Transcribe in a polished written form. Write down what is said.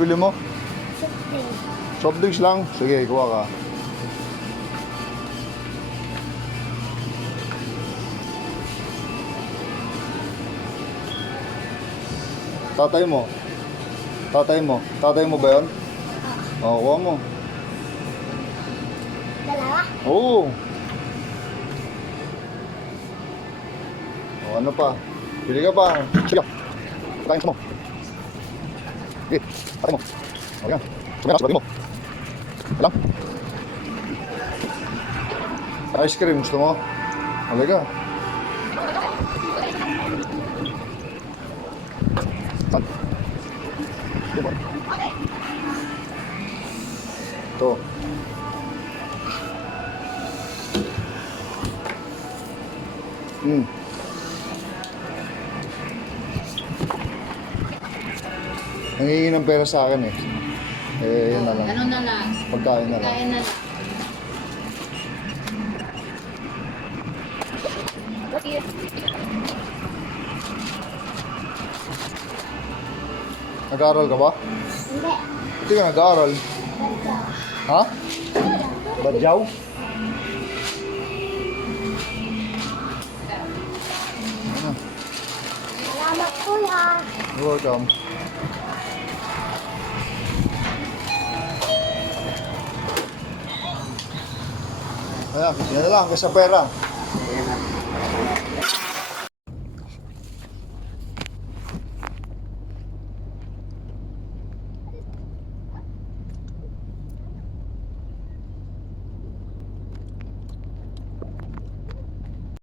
bibili mo? Siyempre. Soft drinks lang? Sige, kuha ka. Tatay mo? Tatay mo ba yun? Oo, kuha mo. Dalawa? Oo. O, ano pa? Pili ka pa. Sige. Patayin mo. Sige, patayin mo. O, yan. Sumira, sabatin mo. Alam? Ice cream, gusto mo? Halika. Saan? Diba? Ito. Nangihingi ng pera sa akin eh. Eh, yun na lang. Ano na lang? Pagkain na lang. Kain na lang. Nag-aaral ka ba? Hindi. Hindi ka nag-aaral. Dalawa. Ha? Badyaw? Salamat kuya. You're welcome. Ayan, yan na lang, kasi pera.